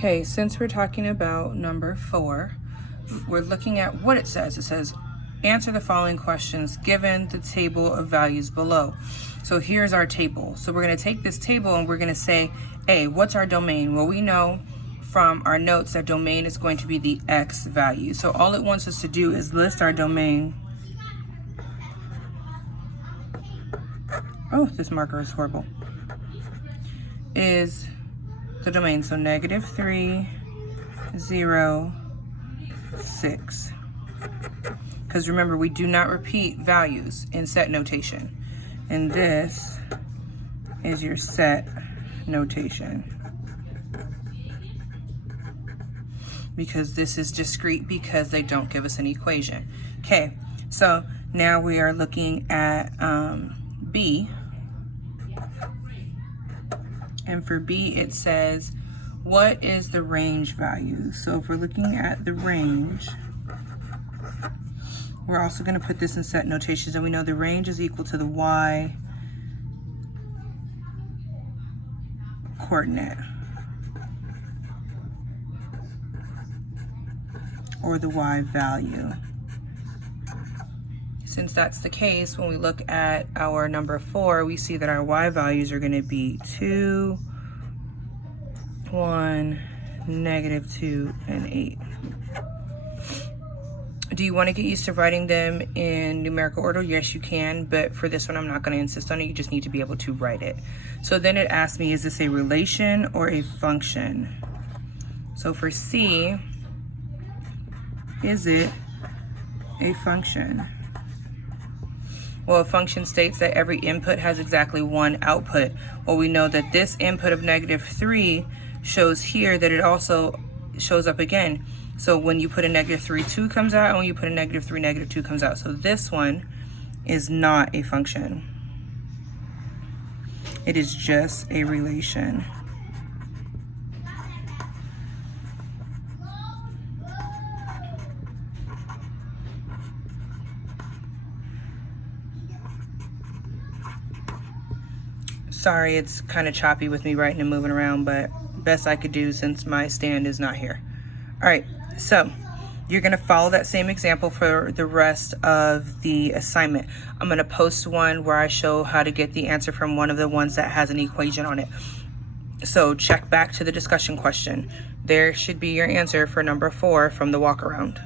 Okay, since we're talking about number 4, we're looking at what it says. It says, answer the following questions given the table of values below. So here's our table. So we're going to take this table and we're going to say, A, what's our domain? Well, we know from our notes that domain is going to be the X value. So all it wants us to do is list our domain. Oh, this marker is horrible. Is the domain, so -3, 0, 6. Because remember, we do not repeat values in set notation. And this is your set notation. Because this is discrete because they don't give us an equation. Okay, so now we are looking at B. And for B, it says, what is the range value? So if we're looking at the range, we're also going to put this in set notations, and we know the range is equal to the y coordinate, or the y value. Since that's the case, when we look at our number 4, we see that our y values are going to be 2, 1, -2, and 8. Do you want to get used to writing them in numerical order? Yes, you can, but for this one, I'm not going to insist on it. You just need to be able to write it. So then it asks me, is this a relation or a function? So for C, is it a function? Well, a function states that every input has exactly one output. Well, we know that this input of -3 shows here that it also shows up again. So when you put a -3, 2 comes out, and when you put a -3, -2 comes out. So this one is not a function. It is just a relation. Sorry, it's kind of choppy with me writing and moving around, but best I could do since my stand is not here. All right, so you're gonna follow that same example for the rest of the assignment. I'm gonna post one where I show how to get the answer from one of the ones that has an equation on it. So check back to the discussion question. There should be your answer for number 4 from the walk around.